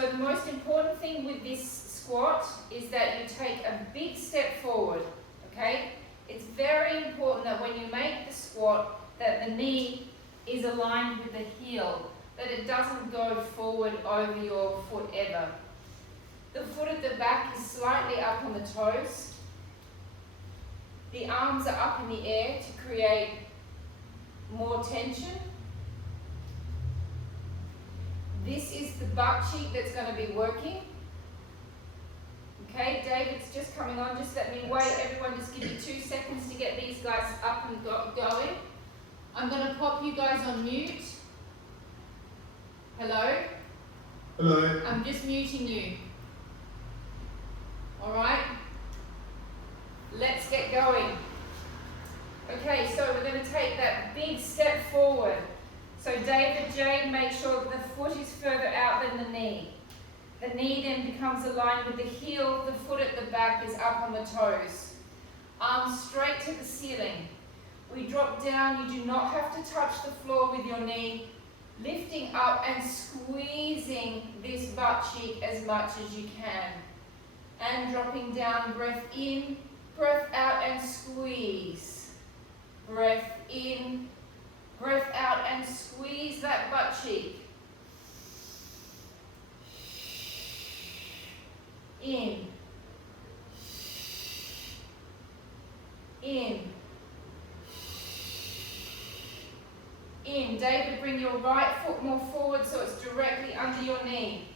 So the most important thing with this squat is that you take a big step forward, okay? It's very important that when you make the squat, that the knee is aligned with the heel, that it doesn't go forward over your foot ever. The foot at the back is slightly up on the toes. The arms are up in the air to create more tension. This is the butt cheek that's going to be working. Okay, David's just coming on. Just let me wait. Everyone, just give me 2 seconds to get these guys up and going. I'm going to pop you guys on mute. Hello? Hello. I'm just muting you. Alright? Let's get going. Okay, so we're going to take that big step forward. So David, Jane, make sure that the foot is further out than the knee. The knee then becomes aligned with the heel. The foot at the back is up on the toes. Arms straight to the ceiling. We drop down. You do not have to touch the floor with your knee. Lifting up and squeezing this butt cheek as much as you can. And dropping down, breath in, breath out and squeeze. Breath in, breath out and squeeze that butt cheek. In. In. In. David, bring your right foot more forward so it's directly under your knee.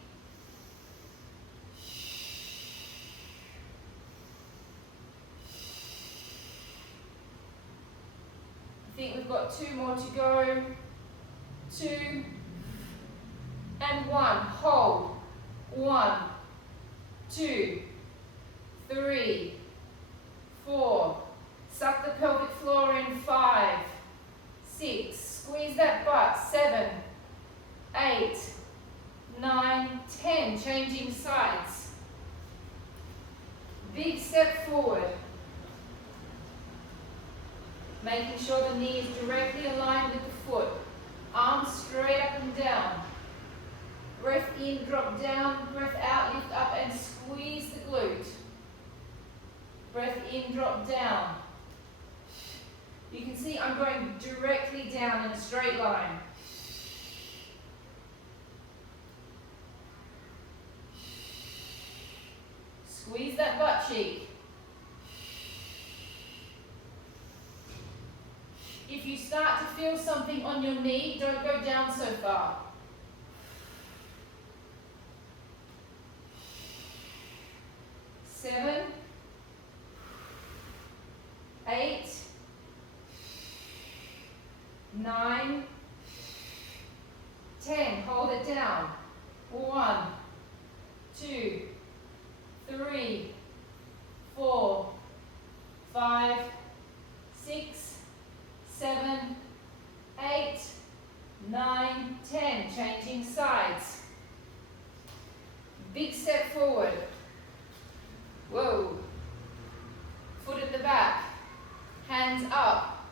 I think we've got 2 more to go. 2 and 1. Hold. 1, 2, 3, 4. Suck the pelvic floor in. 5, 6. Squeeze that butt. 7, 8, 9, 10. Changing sides. Big step forward. Making sure the knee is directly aligned with the foot. Arms straight up and down. Breath in, drop down. Breath out, lift up and squeeze the glute. Breath in, drop down. You can see I'm going directly down in a straight line. Squeeze that butt cheek. If you start to feel something on your knee, don't go down so far. Seven, 8, 9, 10. Hold it down. 1, 2, 3, 4, 5, 6, 7, 8, 9, 10. Changing sides. Big step forward. Whoa. Foot at the back. Hands up.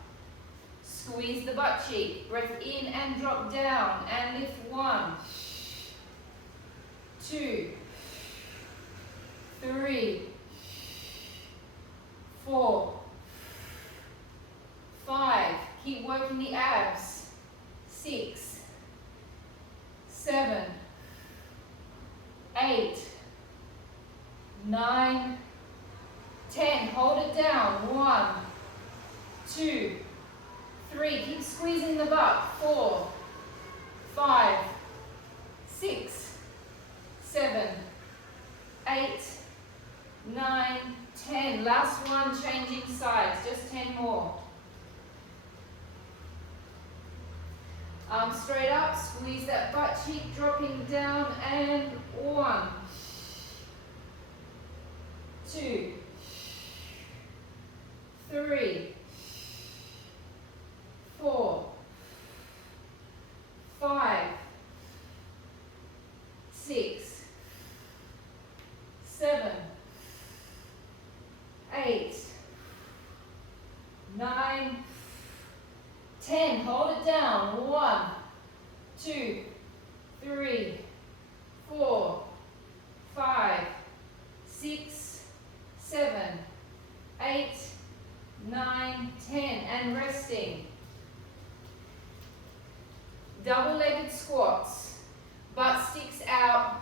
Squeeze the butt cheek. Breath in and drop down. And lift. 1, 2, 3, 4, 5. Keep working the abs. 6, 7, 8, 9, 10. Hold it down. 1, 2, 3. Keep squeezing the butt. 4, 5, 6, 7, 8, 9, 10. Last one, changing sides. Just 10 more. Arms straight up. Squeeze that butt cheek, dropping down. And 1, 2, 3, 4, 5, 6, 7, 8, 9, 10. Hold it down. 1, 2, 3, 4, Double-legged squats. Butt sticks out.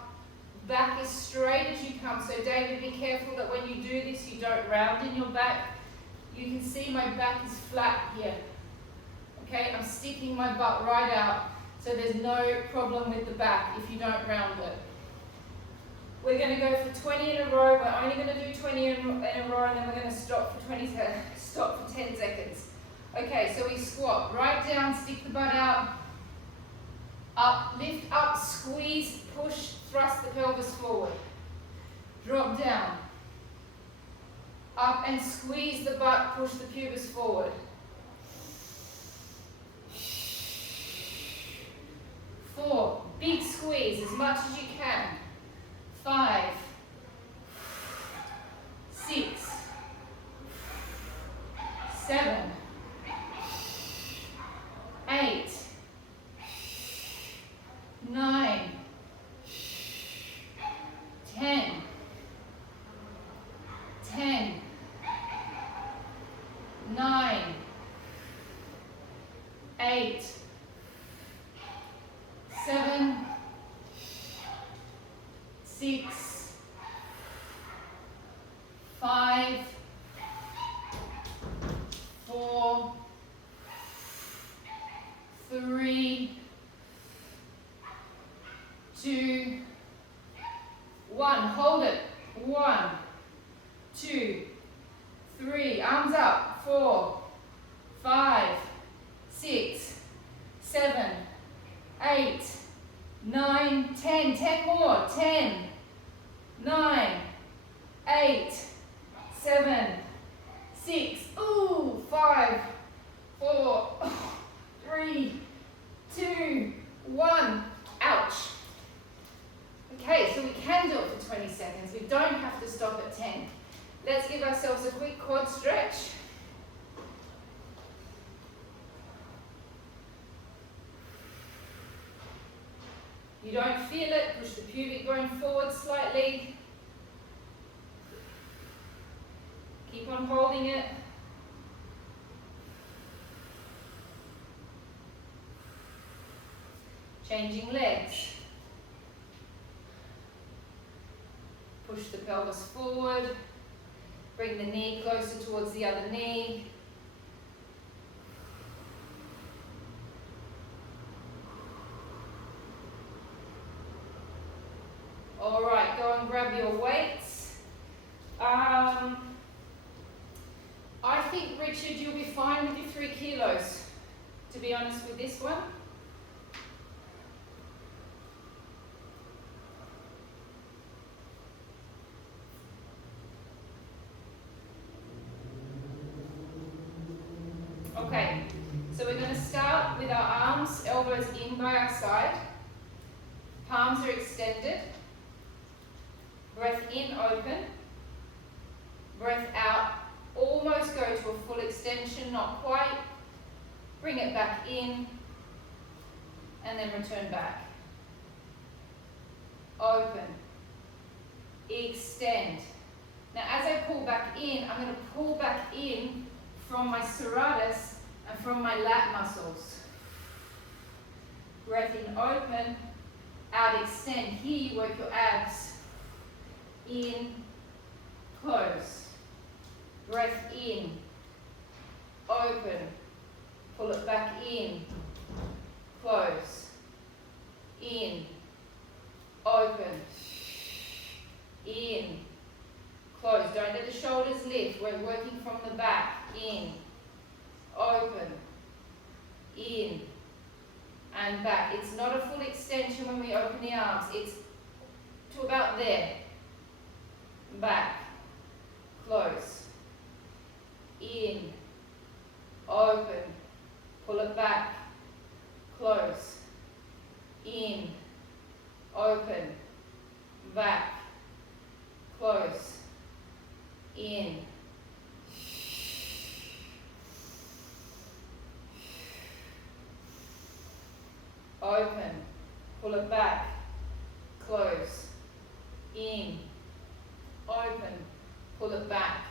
Back as straight as you come. So David, be careful that when you do this, you don't round in your back. You can see my back is flat here. Okay, I'm sticking my butt right out. So there's no problem with the back if you don't round it. We're going to go for 20 in a row. We're only going to do 20 in a row, and then we're going to stop for 10 seconds. Okay, so we squat right down, stick the butt out, up, lift up, squeeze, push, thrust the pelvis forward. Drop down, up and squeeze the butt, push the pubis forward. 4, big squeeze as much as you can. 5, 6, 7, 8, 9, 10, 9, 8, 7, 6, 5, 4, 3, 2, 1. Hold it. 1, 2, 3. Arms up. 4, 5, 6, 7, 8, 9, 10. 10 more. 10, 9, 8, 7, 6, 5, 4, 3, 2, 1. Ouch. Okay, so we can do it for 20 seconds. We don't have to stop at 10. Let's give ourselves a quick quad stretch. You don't feel it, push the pubic bone forward slightly. Keep on holding it. Changing legs. Push the pelvis forward. Bring the knee closer towards the other knee. All right, go and grab your weights. I think, Richard, you'll be fine with your 3 kilos, to be honest with this one. Okay, so we're going to start with our arms, elbows in by our side. Palms are extended. Breath in, open. Breath out, almost go to a full extension, not quite. Bring it back in, and then return back. Open. Extend. Now as I pull back in, I'm going to pull back in from my serratus and from my lat muscles. Breath in, open. Out, extend. Here you work your abs. In, close. Breath in, open. Pull it back in, close. In, open. In, close. Don't let the shoulders lift. We're working from the back. In, open. In, and back. It's not a full extension when we open the arms. It's to about there. Back, close. In, open. Pull it back, close. In, open. Back, close. In. Open, pull it back, close. In, open, pull it back,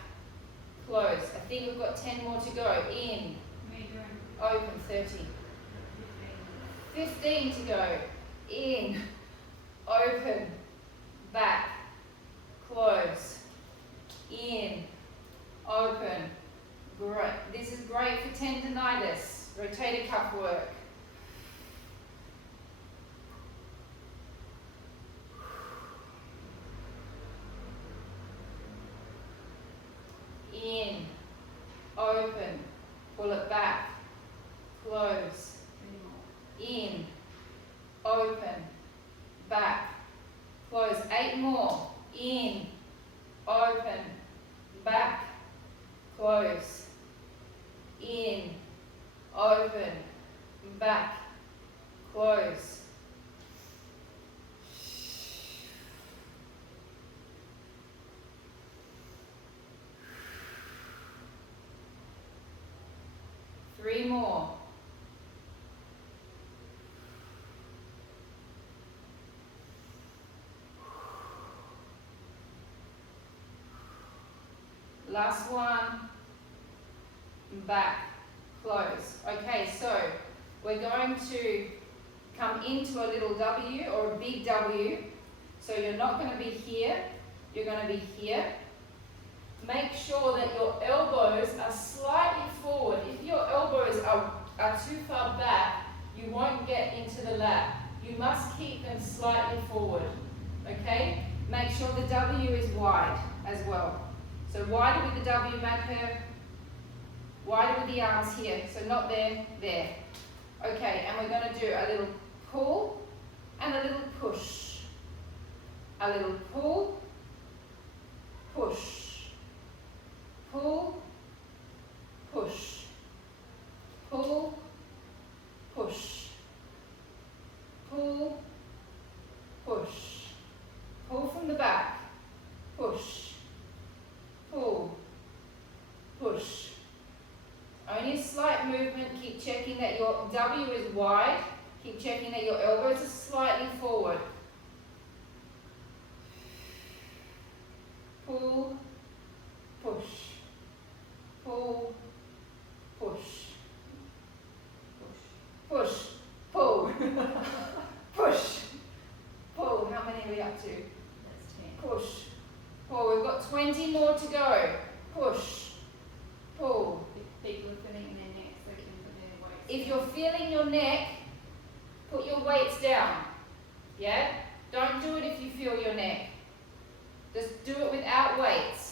close. I think we've got 10 more to go. In, open, 30, 15 to go. In, open, back, close. In, open. Great. This is great for tendonitis, rotator cuff work. In, open, pull it back, close. In, open, back, close. 8 more. In, open, back, close. In, open, back, close. Three more. Last one. Back, close. Okay, so we're going to come into a little W or a big W. So you're not going to be here, you're going to be here. Make sure that your elbows are slightly forward. If your elbows are too far back, you won't get into the lap. You must keep them slightly forward, okay? Make sure the W is wide as well. So wider with the W, Madhu. Wider with the arms here. So not there, there. Okay, and we're going to do a little pull and a little push. A little pull, push. Pull, push, pull, push, pull, push, pull from the back, push, pull, push. Only a slight movement, keep checking that your W is wide, keep checking that your elbows are slightly forward. Pull, push. Pull, push, push, pull, push, pull. How many are we up to? That's 10. Push, pull. We've got 20 more to go. Push, pull. If people are feeling their necks, they can put their weights. If you're feeling your neck, put your weights down. Yeah? Don't do it if you feel your neck. Just do it without weights.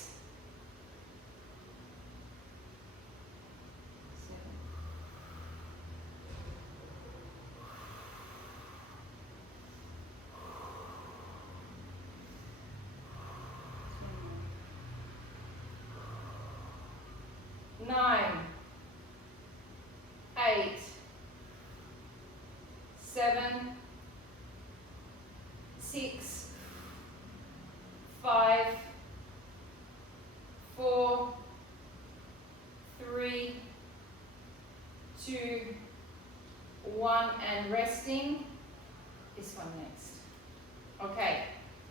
9, 8, 7, 6, 5, 4, 3, 2, 1, and resting. This one next. Okay,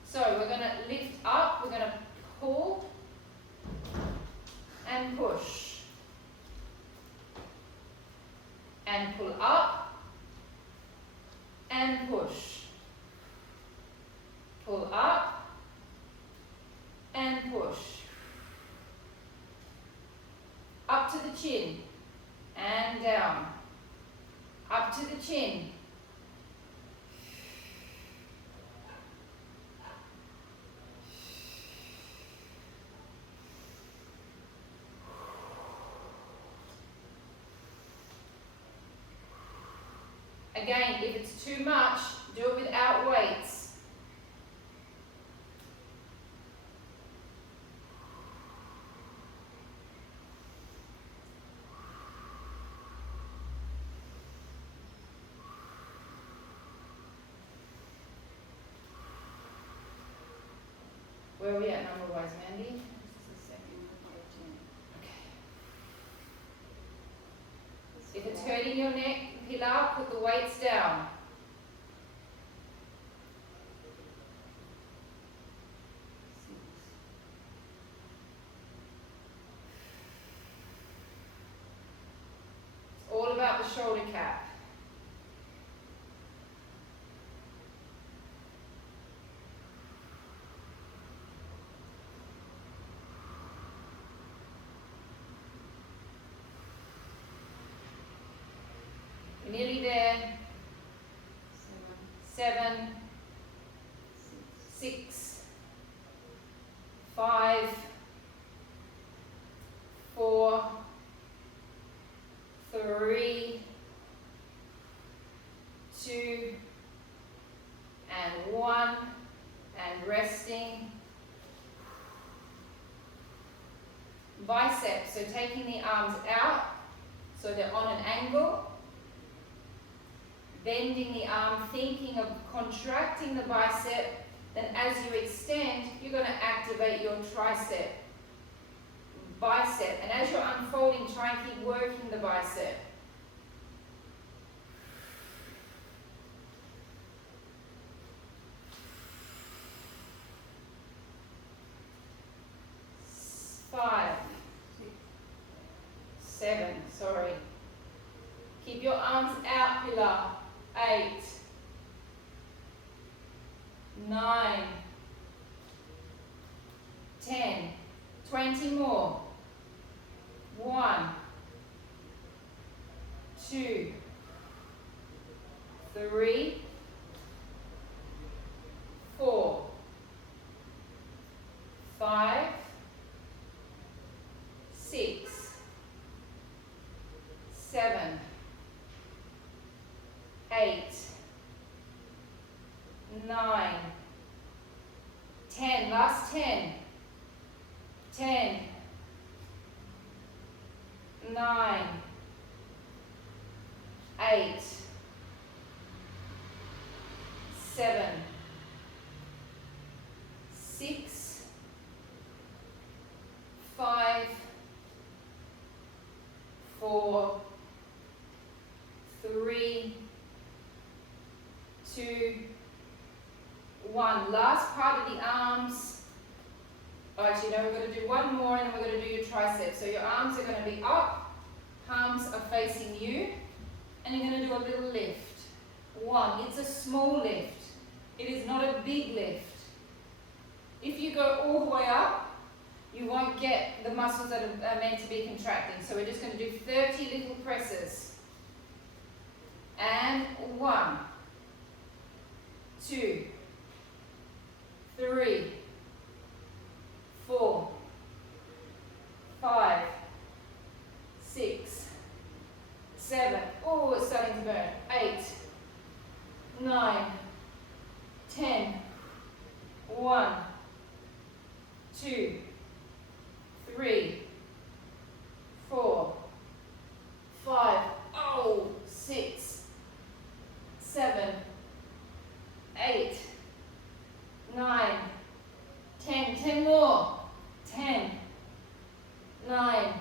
so we're going to lift up, we're going to pull and push. And pull up and push. Pull up and push. Up to the chin and down. Up to the chin. Again, if it's too much, do it without weights. Where are we at number-wise, Mandy? This is the second of 13. Okay. If it's hurting your neck, Pilar, put the weights down. It's all about the shoulder cap. 7, 6, 5, 4, 3, 2, and 1, and resting. Biceps, so taking the arms out so they're on an angle, bending the arm, thinking of contracting the bicep, then as you extend, you're going to activate your tricep, bicep, and as you're unfolding, try and keep working the bicep. Five, 7, sorry. Keep your arms out, Pilar. 8, 9, 10, 20 more. 1, 2, 3, 4, 5, 6, 7, 8, 9, 10, last 10, 10, 9, 8, 7, 6, 5, 4, 3, 2, 1. Last part of the arms. Oh, actually, no, we're going to do one more and then we're going to do your triceps. So your arms are going to be up, palms are facing you, and you're going to do a little lift. 1. It's a small lift. It is not a big lift. If you go all the way up, you won't get the muscles that are meant to be contracting. So we're just going to do 30 little presses. And 1, 2, 3, 4, 5, 6, 7. Oh, it's starting to burn. 8, 9, 10. 1, 2, 3, 4, 5. Oh, 6, 7, 8, 9, 10. 10 more. 10, 9,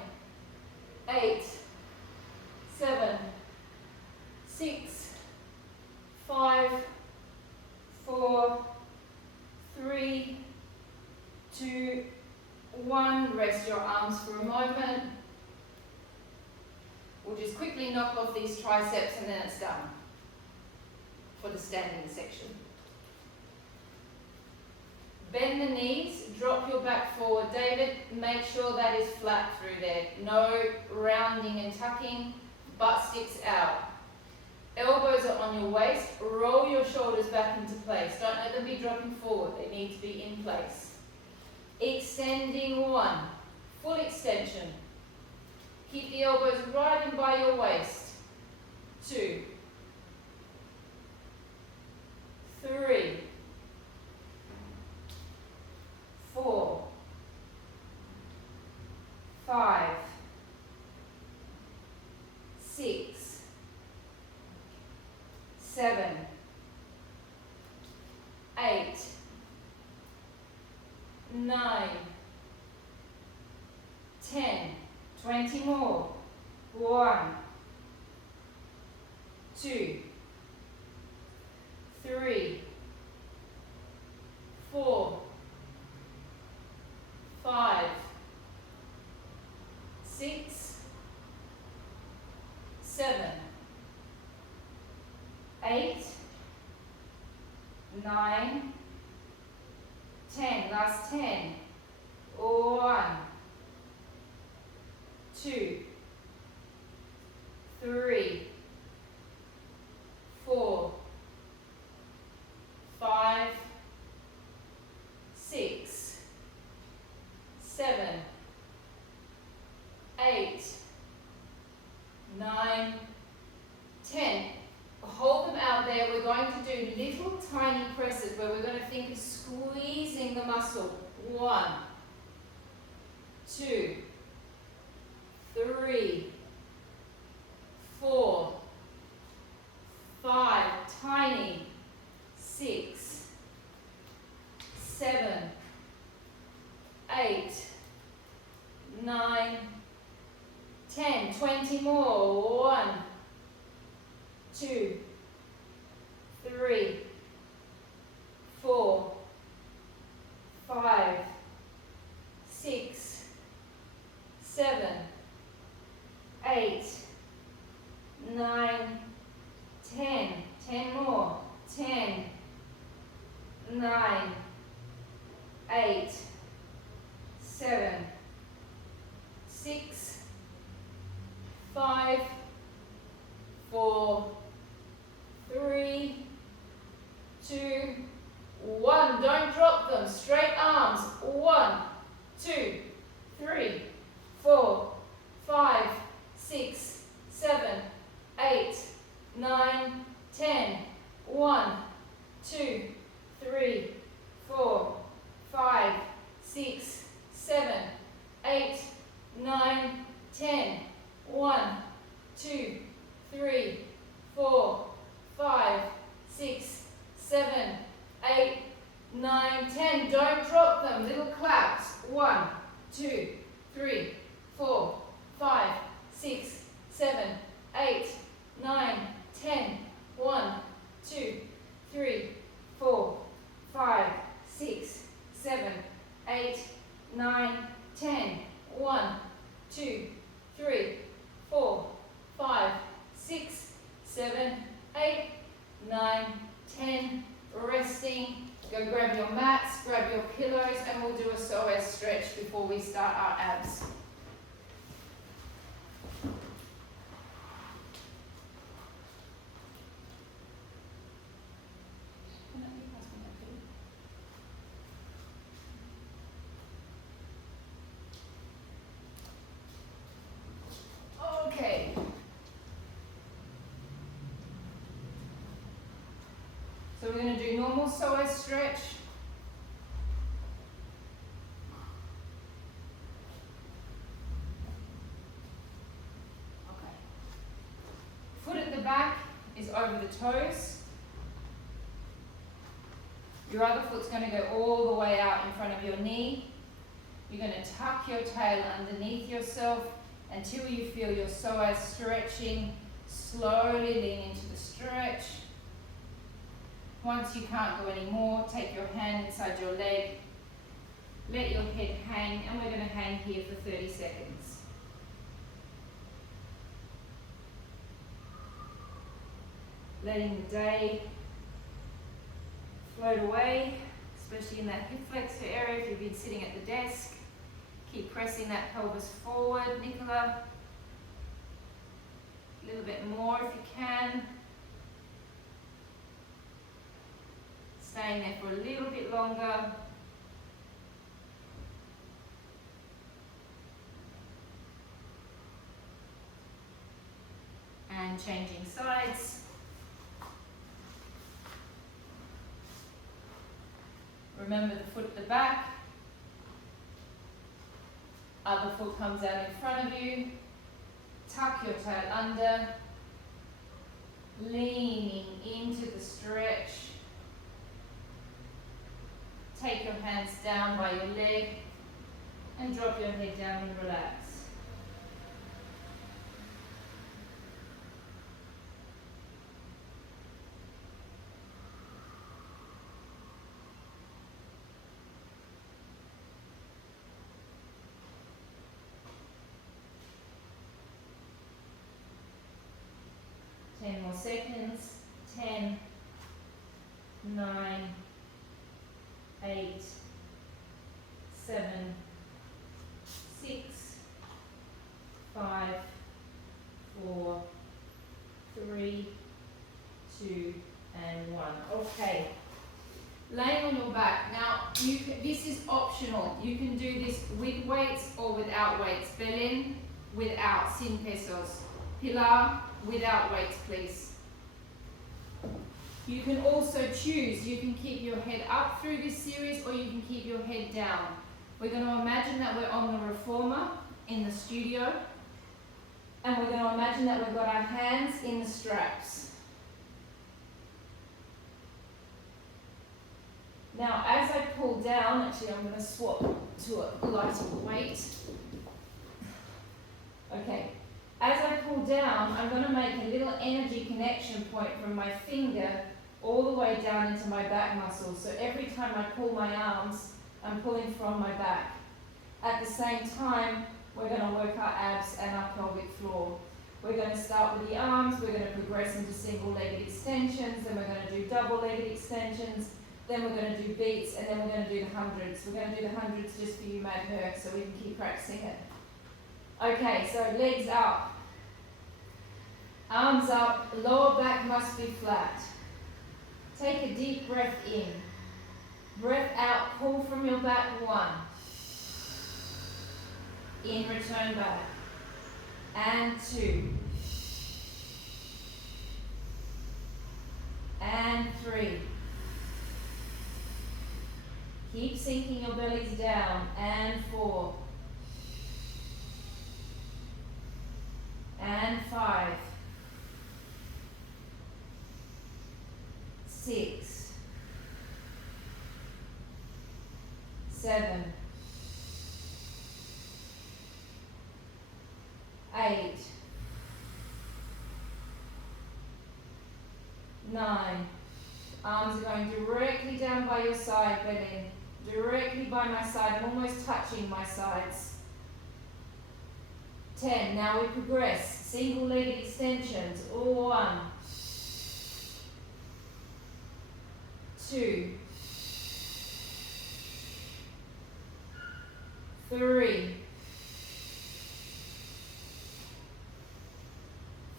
8, 7, 6, 5, 4, 3, 2, 1. Rest your arms for a moment. We'll just quickly knock off these triceps and then it's done for the standing section. Bend the knees, drop your back forward. David, make sure that is flat through there. No rounding and tucking, butt sticks out. Elbows are on your waist. Roll your shoulders back into place. Don't let them be dropping forward. They need to be in place. Extending 1. Full extension. Keep the elbows right in by your waist. 2, 3, 4, 5, 6, 7, 8, 9, 10. 20 more. 1, 2, 3, 4, 5, 6, 7, 8, 9, 10. Last 10. 1, 2, 3, 4, do little tiny presses where we're going to think of squeezing the muscle. 1, 2, 3, 4, 5, tiny, 6, 7, 8, 9, 10, 20 more. 1, 2, 3, 4, 5, 6, 7, 8, 9, 10. 10 more. 10, 9, 8, 7, 6, 5, 4, 3, 2, 1. Don't drop them. Straight arms. 1, 2, 3, 4, 5, 6, 7, 8, 9, 10. 1, 2, 3, 4, 5, 6, 7, 8, 9, 10. 1, 2, 3, 4, 5, 6, 7, 8, 9, 10. Don't drop them. Little claps. 1, 2, 3, 4, 5, 6, 7, 8, 9, 10. 1, 2, 3, 4, 5, 6, 7, 8, 9, 10. 1, 2, 3, 4, 5, 6, 7, 8, 9, 10. Resting. Go grab your mats, grab your pillows, and we'll do a psoas stretch before we start our abs. Okay. So we're going to do normal psoas stretch. Okay. Foot at the back is over the toes. Your other foot's going to go all the way out in front of your knee. You're going to tuck your tail underneath yourself until you feel your psoas stretching. Slowly lean into the stretch. Once you can't go anymore, take your hand inside your leg, let your head hang, and we're going to hang here for 30 seconds. Letting the day float away, especially in that hip flexor area if you've been sitting at the desk. Keep pressing that pelvis forward, Nicola. A little bit more if you can. Staying there for a little bit longer. And changing sides. Remember the foot at the back. Other foot comes out in front of you. Tuck your tail under. Leaning into the stretch. Take your hands down by your leg and drop your head down and relax. Ten more seconds. 10, 9, 8, 7, 6, 5, 4, 3, 2, and 1. Okay. Laying on your back. Now, this is optional. You can do this with weights or without weights. Belén, without, sin pesos. Pilar, without weights, please. You can also choose, you can keep your head up through this series or you can keep your head down. We're going to imagine that we're on the reformer in the studio, and we're going to imagine that we've got our hands in the straps. Now as I pull down, actually I'm going to swap to a lighter weight. Okay, as I pull down, I'm going to make a little energy connection point from my finger all the way down into my back muscles. So every time I pull my arms, I'm pulling from my back. At the same time, we're going to work our abs and our pelvic floor. We're going to start with the arms, we're going to progress into single-legged extensions, then we're going to do double-legged extensions, then we're going to do beats, and then we're going to do the hundreds. We're going to do the hundreds just for you, Mad Herc, so we can keep practicing it. Okay, so legs up, arms up, lower back must be flat. Take a deep breath in. Breath out, pull from your back, 1. In, return back. And 2. And 3. Keep sinking your bellies down. And 4. And 5. 6. 7. 8. 9. Arms are going directly down by your side, belly. Directly by my side. I'm almost touching my sides. 10. Now we progress. Single-legged extensions. 1. 2. 3.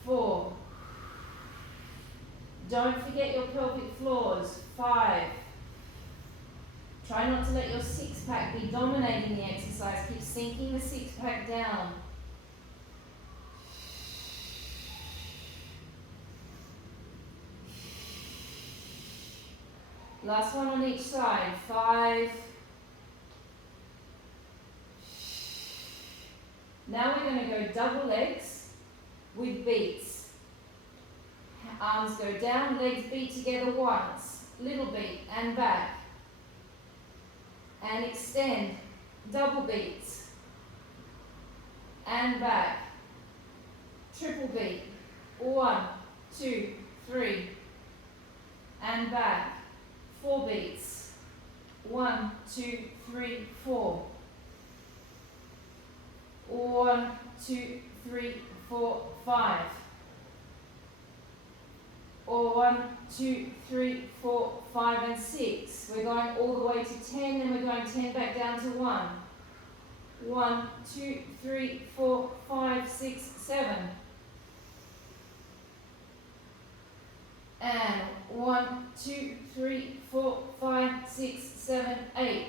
4. Don't forget your pelvic floors. 5. Try not to let your six-pack be dominating the exercise. Keep sinking the six-pack down. 'Last one on each side. 5. Now we're going to go double legs with beats. Arms go down, legs beat together once. Little beat and back. And extend. Double beats. And back. Triple beat. 1, 2, 3. And back. 4 beats. 1, 2, 3, 4. 1, 2, 3, 4, 5. Or 1, 2, 3, 4, 5, and 6. We're going all the way to 10, and we're going 10 back down to 1. 1, 2, 3, 4, 5, 6, 7. And 1, 2, 3, 4, 5, 6, 7, 8.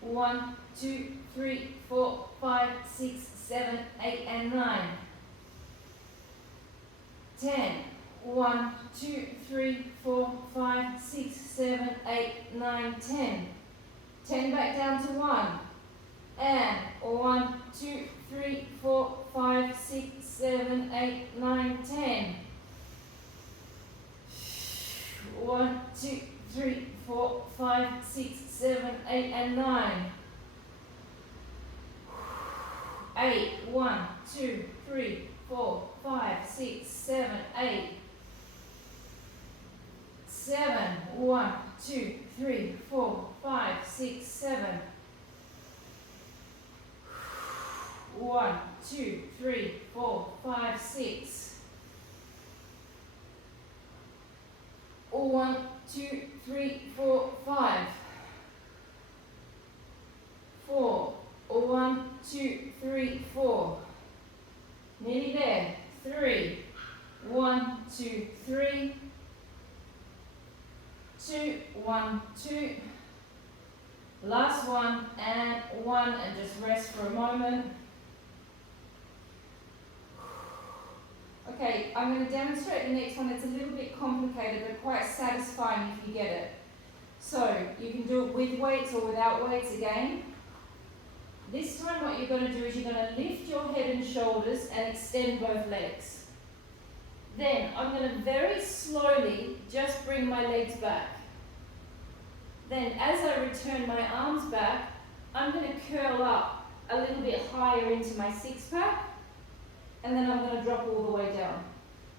1, 2, 3, 4, 5, 6, 7, 8, and 9. 10. 1, 2, 3, 4, 5, 6, 7, 8, 9, 10. 10 back down to 1. And 1, 2, 3, 4, 5, 6, 7, 8, 9, 10. 1, 2, 3, 4, 5, 6, 7, 8, and 9. 8. 1, 2, 3, 4, 5, 6, 7, 8. 7. 1, 2, 3, 4, 5, 6, 7. 1, 2, 3, 4, 5, 6. 1, 2, 3, 4, 5. 4. 1, 2, 3, 4. Nearly there. 3. 1, 2, 3. 2, 1, 2. Last one and 1, and just rest for a moment. Okay, I'm going to demonstrate the next one. It's a little bit complicated, but quite satisfying if you get it. So, you can do it with weights or without weights again. This time what you're going to do is you're going to lift your head and shoulders and extend both legs. Then, I'm going to very slowly just bring my legs back. Then, as I return my arms back, I'm going to curl up a little bit higher into my six-pack. And then I'm going to drop all the way down.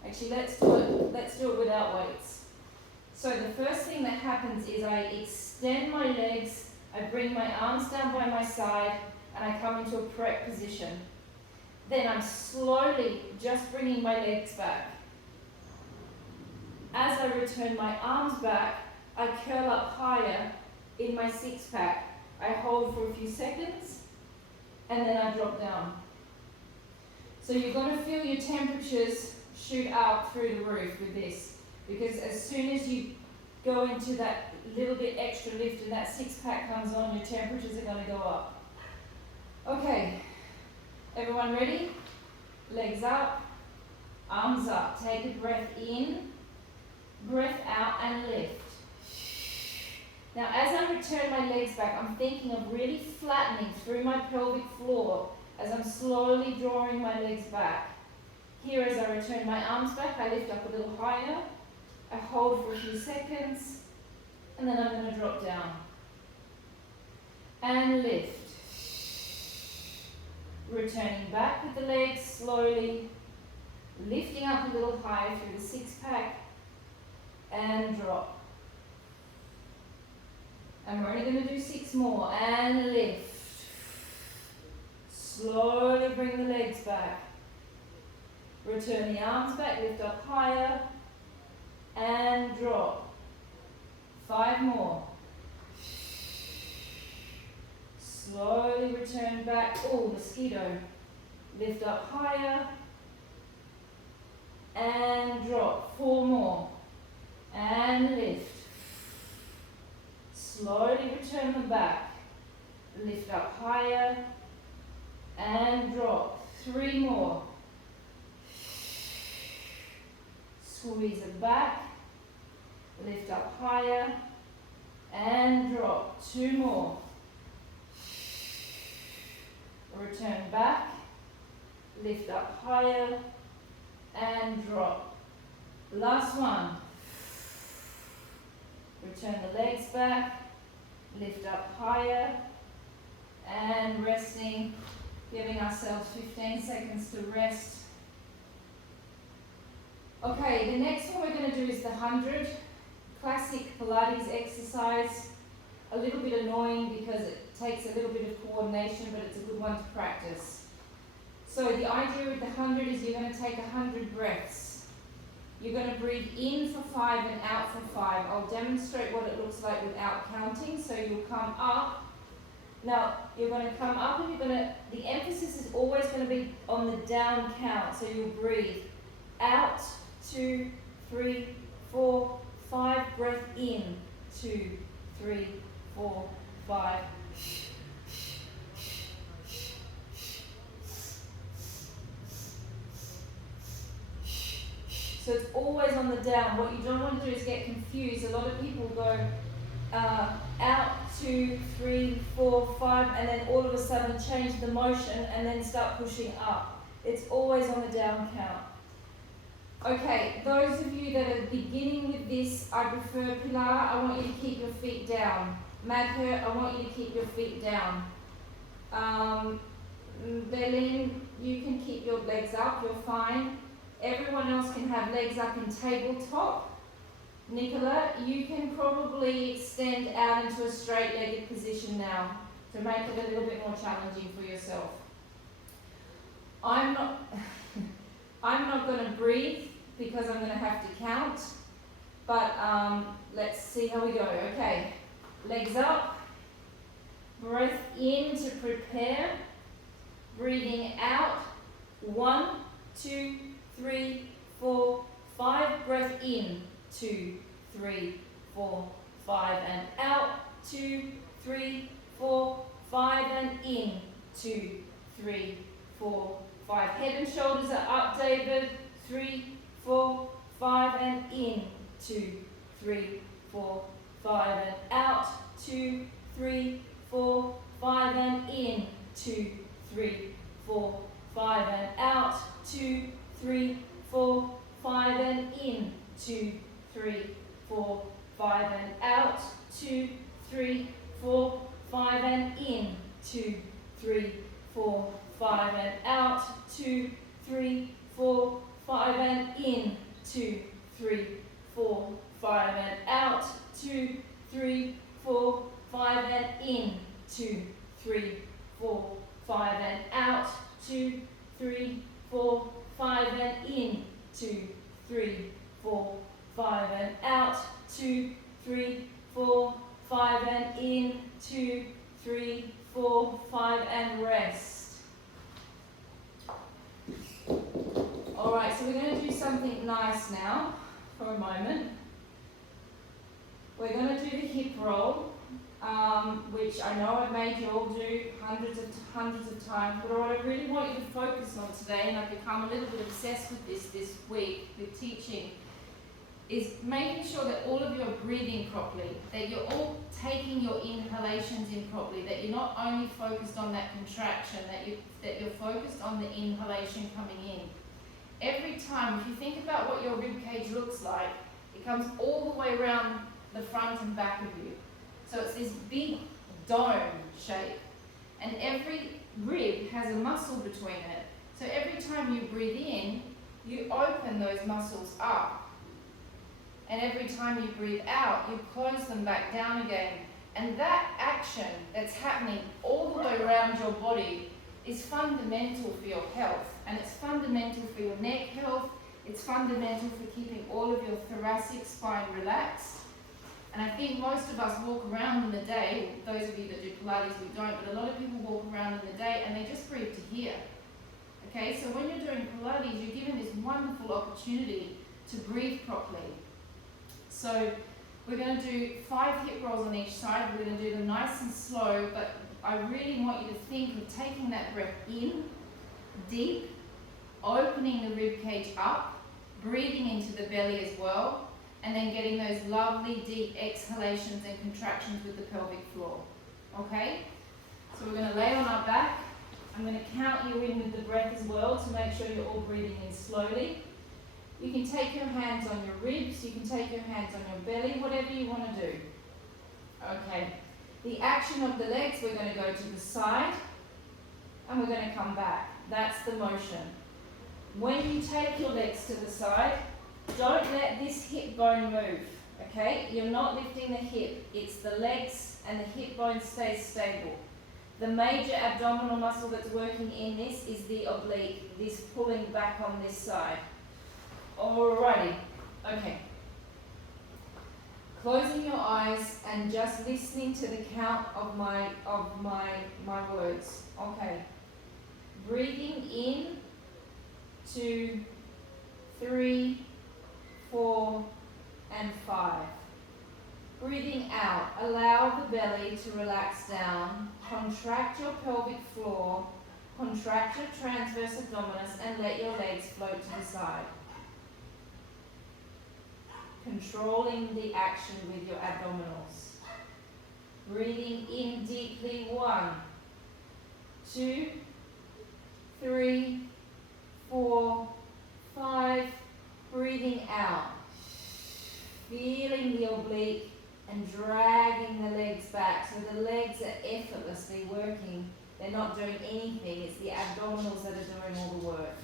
Actually, let's do it without weights. So the first thing that happens is I extend my legs, I bring my arms down by my side, and I come into a prep position. Then I'm slowly just bringing my legs back. As I return my arms back, I curl up higher in my six-pack. I hold for a few seconds, and then I drop down. So you're going to feel your temperatures shoot up through the roof with this, because as soon as you go into that little bit extra lift and that six-pack comes on, your temperatures are going to go up. Okay, everyone ready? Legs up, arms up. Take a breath in, breath out, and lift. Now as I return my legs back, I'm thinking of really flattening through my pelvic floor as I'm slowly drawing my legs back. Here, as I return my arms back, I lift up a little higher, I hold for a few seconds, and then I'm going to drop down. And lift. Returning back with the legs slowly, lifting up a little higher through the six-pack, and drop. And we're only going to do 6 more, and lift. Slowly bring the legs back. Return the arms back, lift up higher, and drop. 5 more. Slowly return back. Oh, mosquito. Lift up higher, and drop. 4 more. And lift. Slowly return them back. Lift up higher, and drop. 3 more. Squeeze it back. Lift up higher. And drop. 2 more. Return back. Lift up higher. And drop. Last one. Return the legs back. Lift up higher. And resting. Giving ourselves 15 seconds to rest. Okay, the next one we're going to do is the 100. Classic Pilates exercise. A little bit annoying because it takes a little bit of coordination, but it's a good one to practice. So the idea with the 100 is you're going to take 100 breaths. You're going to breathe in for 5 and out for 5. I'll demonstrate what it looks like without counting. So you'll come up. Now, you're going to come up and the emphasis is always going to be on the down count. So you'll breathe out, 2, 3, 4, 5, breath in, 2, 3, 4, 5. So it's always on the down. What you don't want to do is get confused. A lot of people go out, 2, 3, 4, 5, and then all of a sudden change the motion and then start pushing up. It's always on the down count. Okay, those of you that are beginning with this, I prefer Pilar. I want you to keep your feet down. Madhur, I want you to keep your feet down. Berlin, you can keep your legs up, you're fine. Everyone else can have legs up in tabletop. Nicola, you can probably extend out into a straight-legged position now to make it a little bit more challenging for yourself. I'm not going to breathe because I'm going to have to count, but let's see how we go. Okay, legs up, breath in to prepare, breathing out, 1, 2, 3, 4, 5, breath in, 2, 3, 4, 5, and out, 2, 3, 4, 5, and in, 2, 3, 4, 5. Head and shoulders are up, David, 3, 4, 5, and in. 2, 3, 4, 5, and out. 2, 3, 4, 5, and in. 2, 3, 4, 5, and out. 2, 3, 4, 5, and in. 2, 3, 4, 5, and out. 2, 3, 4, 5, and in. 2, 3, 4, 5, and out. 2, 3, 4, 5, and in. 2, 3, 4, 5, and out. 2, 3, 4, 5, and in. 2, 3, 4, 5, and out. 2, 3, 4, 5, and in. 2, 3, 4, 5, and out. 2, 3, 4, 5, and in. 2, 3, 4, 5, and rest. Alright, so we're going to do something nice now for a moment. We're going to do the hip roll, which I know I've made you all do hundreds of times, but what I really want you to focus on today, and I've become a little bit obsessed with this week with teaching, is making sure that all of you are breathing properly, that you're all taking your inhalations in properly, that you're not only focused on that contraction, that you're focused on the inhalation coming in. Every time, if you think about what your rib cage looks like, it comes all the way around the front and back of you. So it's this big dome shape, and every rib has a muscle between it. So every time you breathe in, you open those muscles up. And every time you breathe out, you close them back down again. And that action that's happening all the way around your body is fundamental for your health. And it's fundamental for your neck health. It's fundamental for keeping all of your thoracic spine relaxed. And I think most of us walk around in the day, those of you that do Pilates, we don't, but a lot of people walk around in the day and they just breathe to here. Okay, so when you're doing Pilates, you're given this wonderful opportunity to breathe properly. So we're going to do 5 hip rolls on each side. We're going to do them nice and slow, but I really want you to think of taking that breath in, deep, opening the rib cage up, breathing into the belly as well, and then getting those lovely deep exhalations and contractions with the pelvic floor. Okay? So we're going to lay on our back. I'm going to count you in with the breath as well to make sure you're all breathing in slowly. You can take your hands on your ribs, you can take your hands on your belly, whatever you want to do. Okay, the action of the legs, we're going to go to the side and we're going to come back. That's the motion. When you take your legs to the side, don't let this hip bone move, okay? You're not lifting the hip, it's the legs and the hip bone stays stable. The major abdominal muscle that's working in this is the oblique, this pulling back on this side. Alrighty, okay. Closing your eyes and just listening to the count of my words. Okay. Breathing in, 2, 3, 4, and 5. Breathing out, allow the belly to relax down, contract your pelvic floor, contract your transverse abdominis, and let your legs float to the side. Controlling the action with your abdominals. Breathing in deeply, 1, 2, 3, 4, 5. Breathing out. Feeling the oblique and dragging the legs back. So the legs are effortlessly working. They're not doing anything. It's the abdominals that are doing all the work.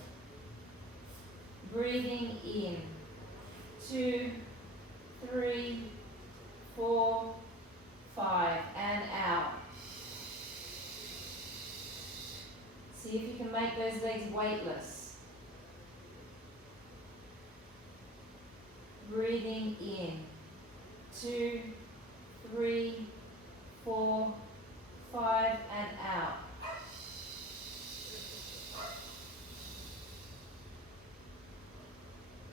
Breathing in. 2, 3, 4, 5, and out. See if you can make those legs weightless. Breathing in. 2, 3, 4, 5, and out.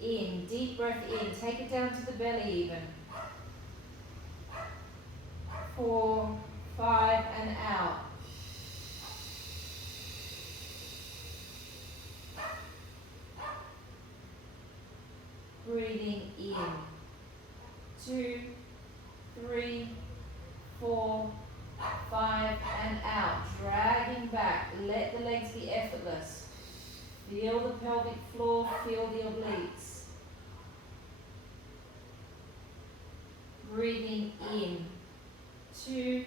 In, deep breath in, take it down to the belly even. 4, 5, and out. Breathing in. 2, 3, 4, 5, and out. Dragging back. Let the legs be effortless. Feel the pelvic floor, feel the obliques. Breathing in. 2,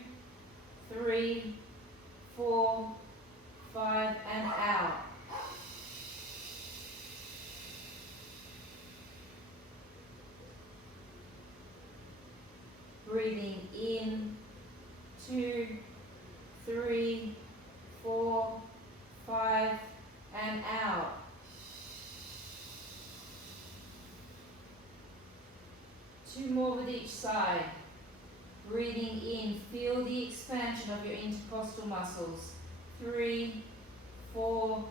3, 4, 5, and out. Breathing in. 2, 3, 4, 5, and out. Two more with each side. Breathing in, feel the expansion of your intercostal muscles. 3, 4,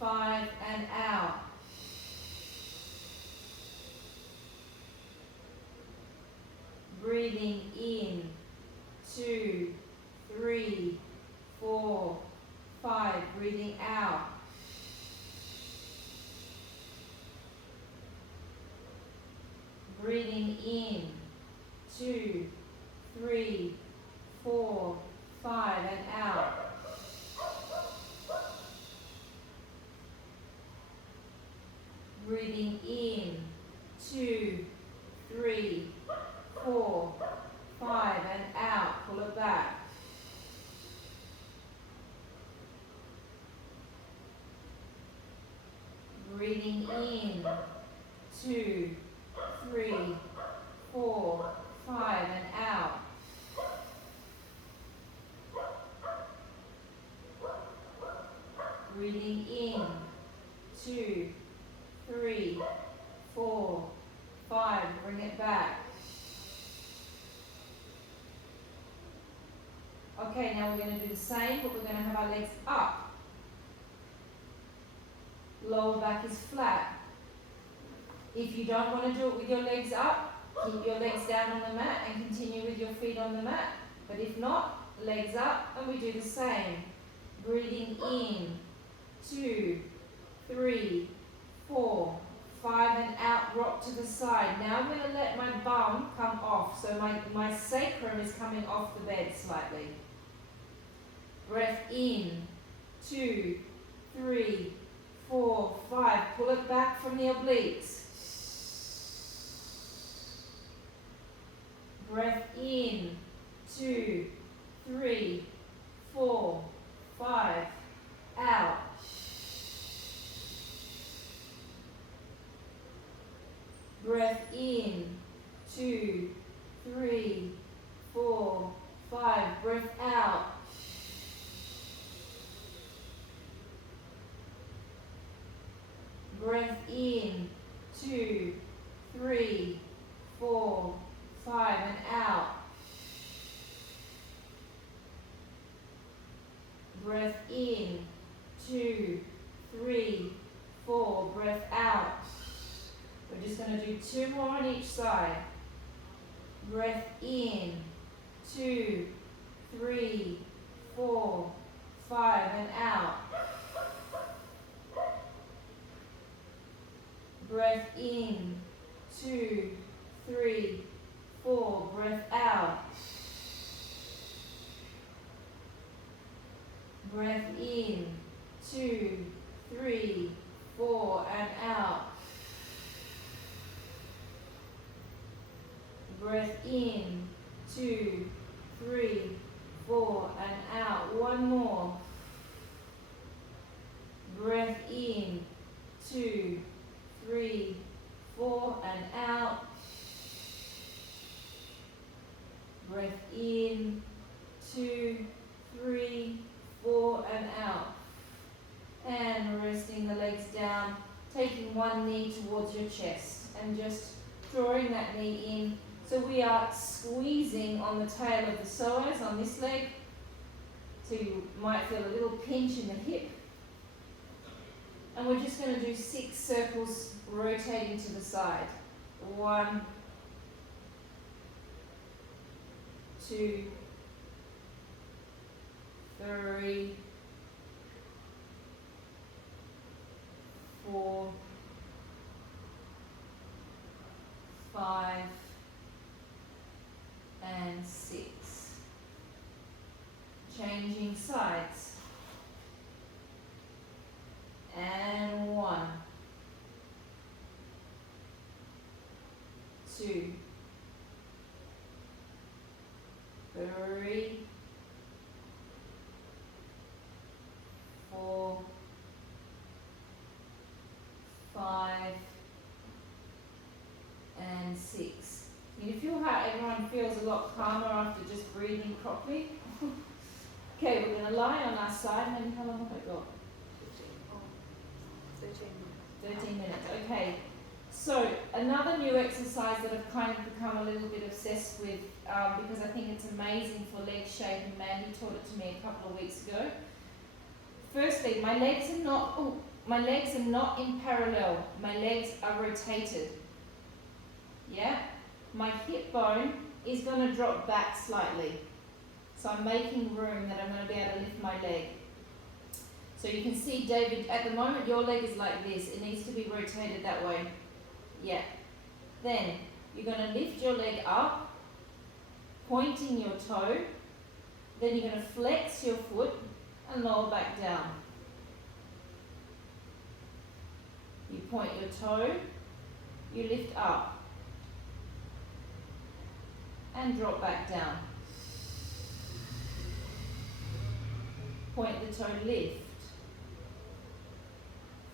5, and out. Breathing in, 2, 3, 4, 5. Breathing out. Breathing in, 2, 3, 4, 5, and out. Breathing in, 2, 3, 4, 5, and out. Pull it back. Breathing in, 2, 3, 4, 5, and out. Breathing in, 2, 3, 4, 5, bring it back. Okay, now we're going to do the same, but we're going to have our legs up. Lower back is flat. If you don't want to do it with your legs up, keep your legs down on the mat and continue with your feet on the mat. But if not, legs up, and we do the same. Breathing in, 2, 3, 4, 5, and out, rock to the side. Now I'm going to let my bum come off, so my sacrum is coming off the bed slightly. Breath in, 2, 3, 4, 5. Pull it back from the obliques. Breath in, 2, 3, 4, 5. Out. Breath in, 2, 3, 4, 5. Breath out. Breath in, 2, 3, 4, 5, and out. Breath in, 2, 3, 4. Breath out. We're just going to do 2 more on each side. Breath in, 2, 3, 4, 5, and out. Breath in, 2, 3, 4. Breath out. Breath in, 2, 3, 4, and out. Breath in, 2, 3, 4, and out. One more. Breath in, 2, 3, 4, and out. Breath in, 2, 3, 4, and out. And resting the legs down, taking one knee towards your chest and just drawing that knee in. So we are squeezing on the tail of the psoas on this leg. So you might feel a little pinch in the hip. And we're just going to do 6 circles rotating to the side. 1, 2, 3, 4, 5, and 6. Changing sides. And 1, 2, 3, 4, 5, and 6. You feel how everyone feels a lot calmer after just breathing properly? Okay, we're going to lie on our side. And how long have I got? 13 minutes. Okay. So another new exercise that I've kind of become a little bit obsessed with because I think it's amazing for leg shape, and Mandy taught it to me a couple of weeks ago. Firstly, my legs are not in parallel. My legs are rotated. Yeah? My hip bone is going to drop back slightly. So I'm making room that I'm going to be able to lift my leg. So you can see, David, at the moment your leg is like this. It needs to be rotated that way. Yeah. Then you're going to lift your leg up, pointing your toe. Then you're going to flex your foot and lower back down. You point your toe, you lift up and drop back down. Point the toe, lift,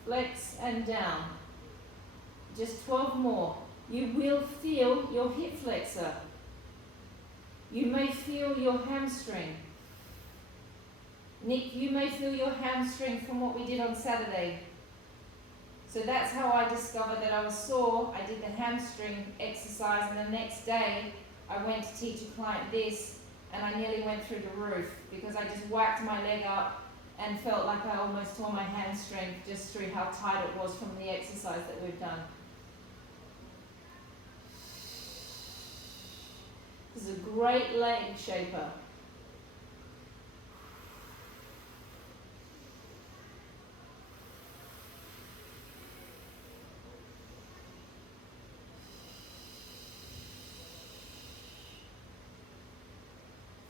flex and down. Just 12 more. You will feel your hip flexor. You may feel your hamstring. Nick, you may feel your hamstring from what we did on Saturday. So that's how I discovered that I was sore. I did the hamstring exercise, and the next day I went to teach a client this, and I nearly went through the roof because I just whacked my leg up and felt like I almost tore my hamstring just through how tight it was from the exercise that we've done. This is a great leg shaper.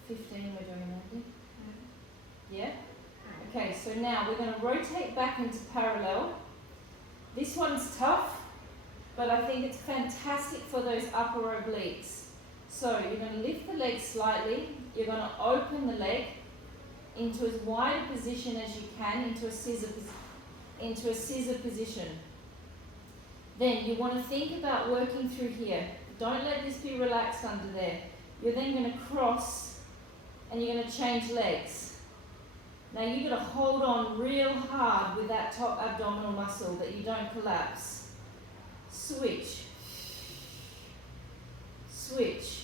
We're doing, Andy? Yeah? Okay, so now we're going to rotate back into parallel. This one's tough, but I think it's fantastic for those upper obliques. So you're going to lift the leg slightly. You're going to open the leg into as wide a position as you can, into a scissor position. Then you want to think about working through here. Don't let this be relaxed under there. You're then going to cross and you're going to change legs. Now you've got to hold on real hard with that top abdominal muscle that you don't collapse. Switch. Switch.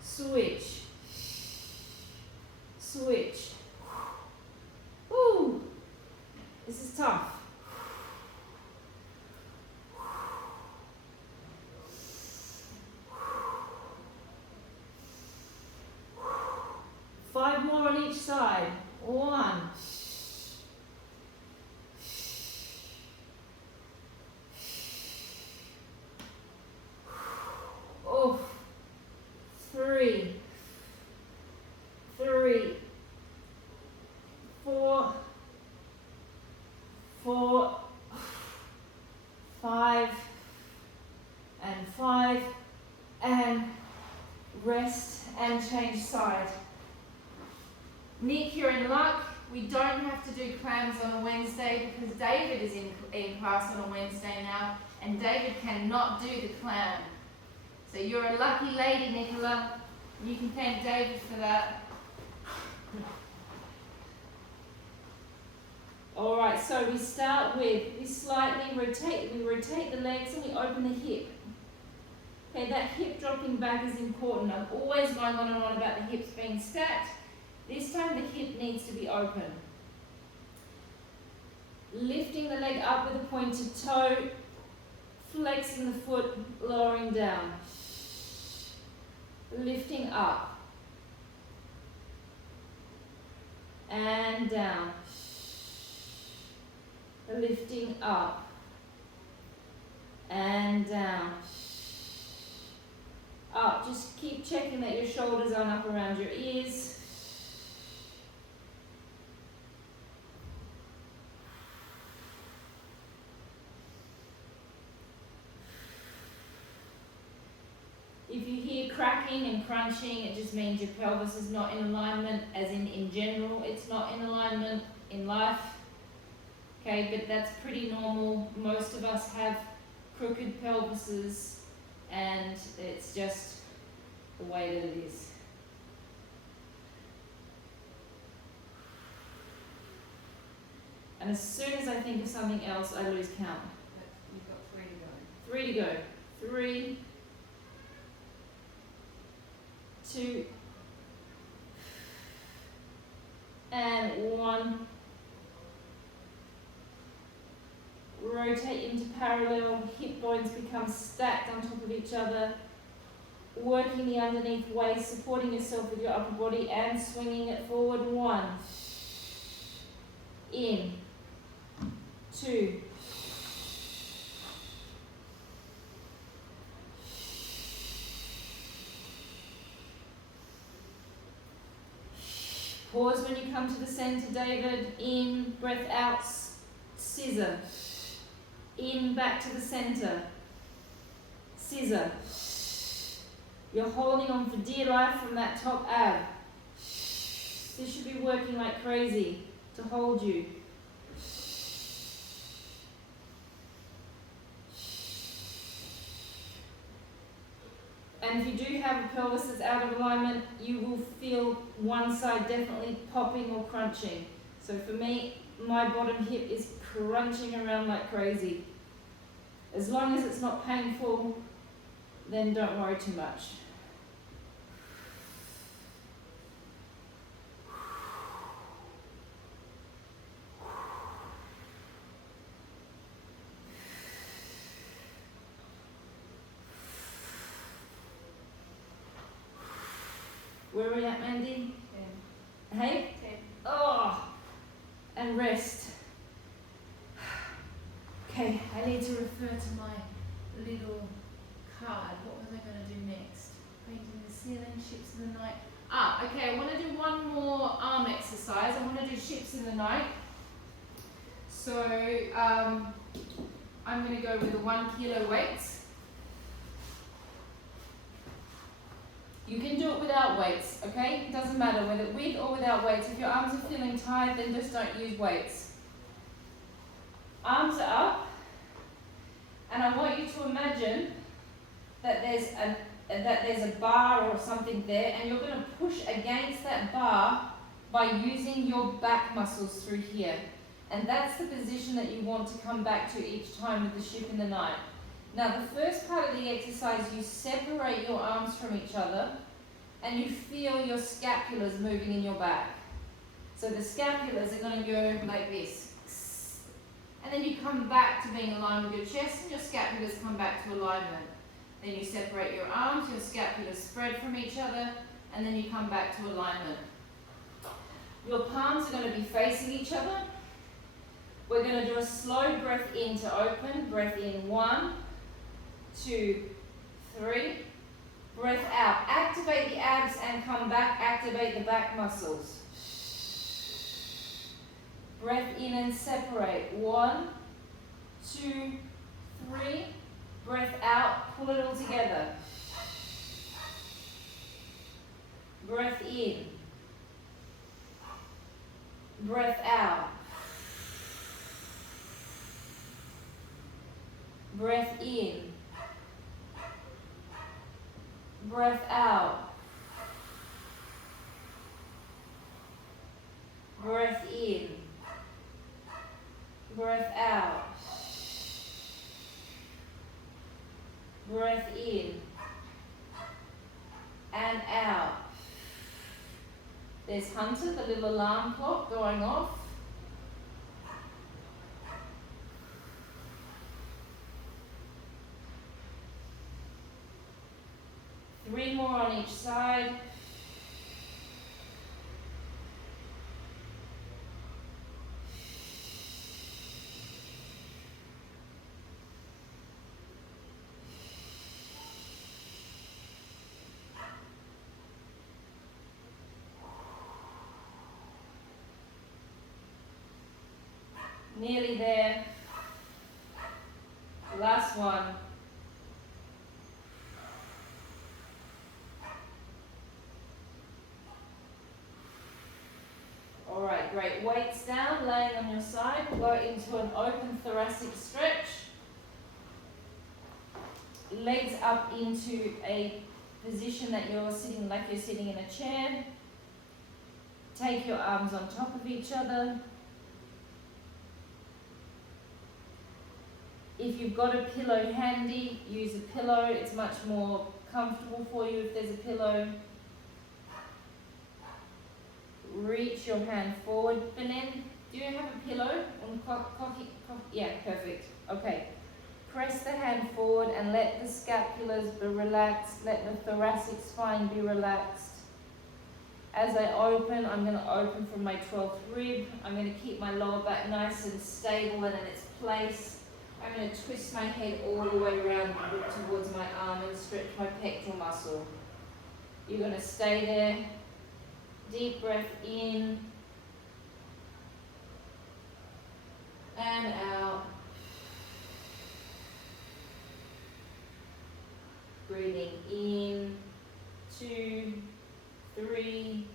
Switch. Switch. Woo! This is tough. Five more on each side. 1. 3. 4. 5. And 5. And rest and change side. Nick, you're in luck. We don't have to do clams on a Wednesday because David is in class on a Wednesday now, and David cannot do the clam. So you're a lucky lady, Nicola. You can thank David for that. All right, so we start with, we rotate the legs and we open the hip. Okay, that hip dropping back is important. I'm always going on and on about the hips being stacked. This time the hip needs to be open. Lifting the leg up with a pointed toe, flexing the foot, lowering down. Lifting up. And down. Lifting up. And and down. Up, just keep checking that your shoulders aren't up around your ears. If you hear cracking and crunching, it just means your pelvis is not in alignment, as in general, it's not in alignment in life. Okay, but that's pretty normal. Most of us have crooked pelvises, and it's just the way that it is. And as soon as I think of something else, I lose count. You've got 3 to go. 3 to go. 3, 2, and 1. Rotate into parallel, hip bones become stacked on top of each other, working the underneath waist, supporting yourself with your upper body and swinging it forward. 1, in, 2, pause when you come to the center, David. In, breath out, scissor. In, back to the center. Scissor. You're holding on for dear life from that top ab. This should be working like crazy to hold you. And if you do have a pelvis that's out of alignment, you will feel one side definitely popping or crunching. So for me, my bottom hip is crunching around like crazy. As long as it's not painful, then don't worry too much. Where are we at, Mandy? 10. Hey? 10. Oh! And rest. Okay, I need to refer to my little card. What was I going to do next? Painting the ceiling, ships in the night. Okay, I want to do one more arm exercise. I want to do ships in the night. So, I'm going to go with the 1 kilo weights. You can do it without weights, okay? It doesn't matter whether with or without weights. If your arms are feeling tired, then just don't use weights. Arms are up, and I want you to imagine that there's a bar or something there, and you're going to push against that bar by using your back muscles through here. And that's the position that you want to come back to each time with the ship in the night. Now, the first part of the exercise, you separate your arms from each other and you feel your scapulars moving in your back. So the scapulars are going to go like this. And then you come back to being aligned with your chest and your scapulars come back to alignment. Then you separate your arms, your scapulars spread from each other, and then you come back to alignment. Your palms are going to be facing each other. We're going to do a slow breath in to open. Breath in, 1, 2, 3. Breath out. Activate the abs and come back. Activate the back muscles. Breath in and separate. 1, 2, 3. Breath out. Pull it all together. Breath in. Breath out. Breath in. Breath out. Breath in. Breath out. Breath in. And out. There's Hunter, the little alarm clock going off. Three more on each side. Nearly there. Last one. Alright, great. Weights down, laying on your side. We'll go into an open thoracic stretch. Legs up into a position that you're sitting like you're sitting in a chair. Take your arms on top of each other. If you've got a pillow handy, use a pillow. It's much more comfortable for you if there's a pillow. Reach your hand forward. Benin, do you have a pillow? Yeah, perfect. Okay. Press the hand forward and let the scapulars be relaxed. Let the thoracic spine be relaxed. As I open, I'm going to open from my 12th rib. I'm going to keep my lower back nice and stable and in its place. I'm going to twist my head all the way around towards my arm and stretch my pectoral muscle. You're going to stay there. Deep breath in and out. Breathing in, 2, 3,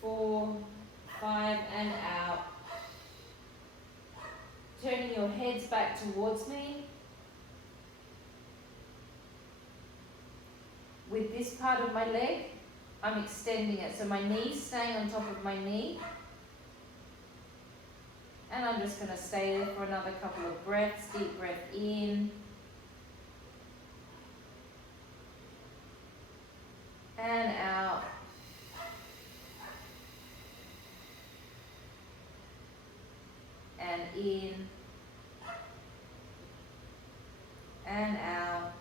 4, 5, and out. Turning your heads back towards me. With this part of my leg, I'm extending it. So my knee's staying on top of my knee. And I'm just going to stay there for another couple of breaths. Deep breath in. And out. And in. And out.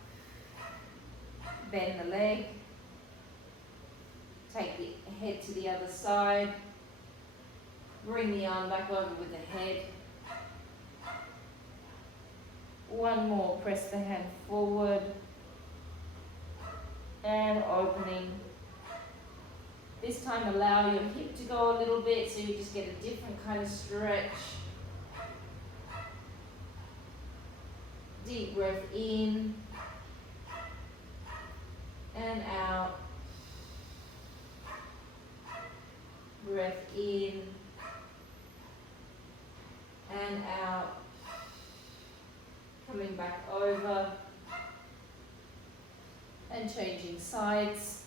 Bend the leg. Take the head to the other side. Bring the arm back over with the head. One more. Press the hand forward. And opening. This time allow your hip to go a little bit so you just get a different kind of stretch. Deep breath in and out. Breath in and out. Coming back over and changing sides.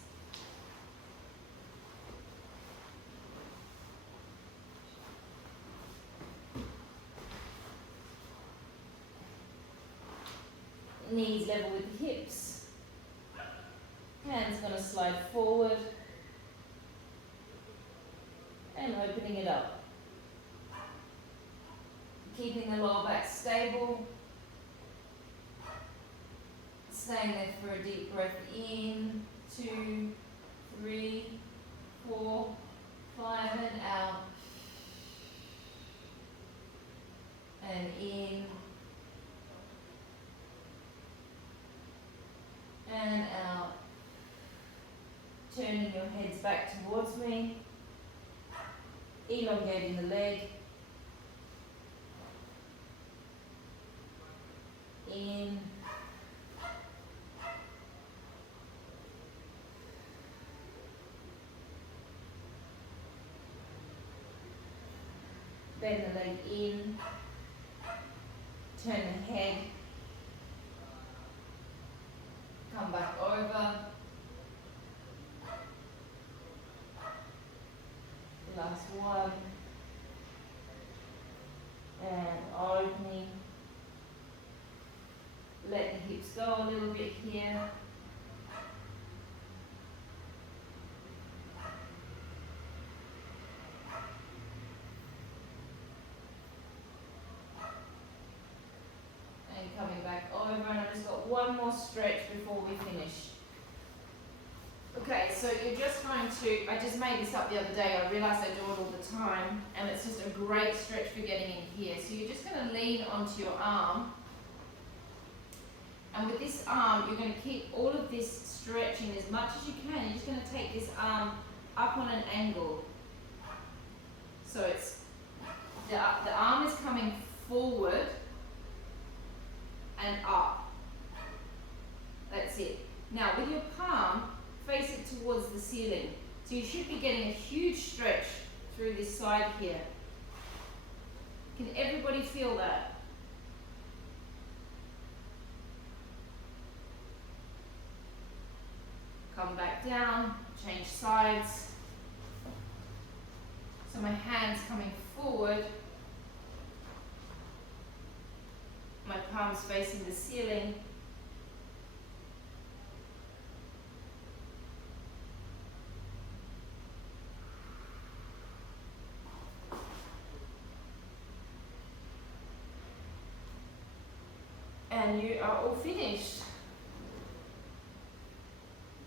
Knees level with the hips. Hands going to slide forward. And opening it up. Keeping the lower back stable. Staying there for a deep breath in. 2, 3, 4, 5, and out. And in. And out. Turning your heads back towards me. Elongating the leg. In. Bend the leg in. Turn the head. Come back over. Last one. And opening. Let the hips go a little bit here. And coming back over, and I've just got one more stretch before we finish. Okay, so you're just going to, I just made this up the other day, I realised I do it all the time, and it's just a great stretch for getting in here. So you're just going to lean onto your arm, and with this arm, you're going to keep all of this stretching as much as you can. You're just going to take this arm up on an angle. So it's, the arm is coming forward and up. That's it. Now with your palm, face it towards the ceiling. So you should be getting a huge stretch through this side here. Can everybody feel that? Come back down, change sides. So my hands coming forward. My palms facing the ceiling. And you are all finished.